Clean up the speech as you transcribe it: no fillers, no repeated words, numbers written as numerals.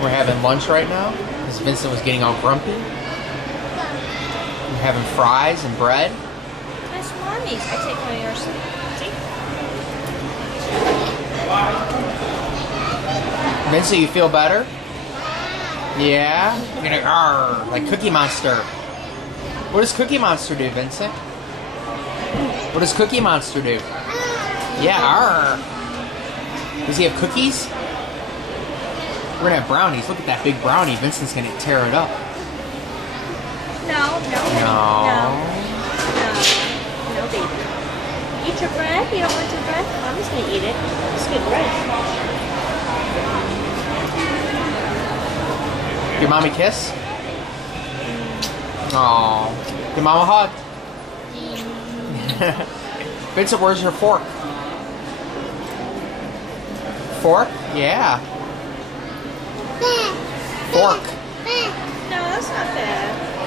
We're having lunch right now because Vincent was getting all grumpy. We're having fries and bread. That's mommy's. I take one of yours. See? Vincent, you feel better? Yeah? You're gonna arr, like Cookie Monster. What does Cookie Monster do, Vincent? What does Cookie Monster do? Yeah, arr. Does he have cookies? We're gonna have brownies. Look at that big brownie. Vincent's gonna tear it up. No, baby. Eat your bread? You don't want your bread? Mommy's gonna eat it. It's good bread. Give mommy a kiss? Aww. Give mom a hug. Vincent, where's your fork? Fork? Yeah. Fork. No, that's not bad.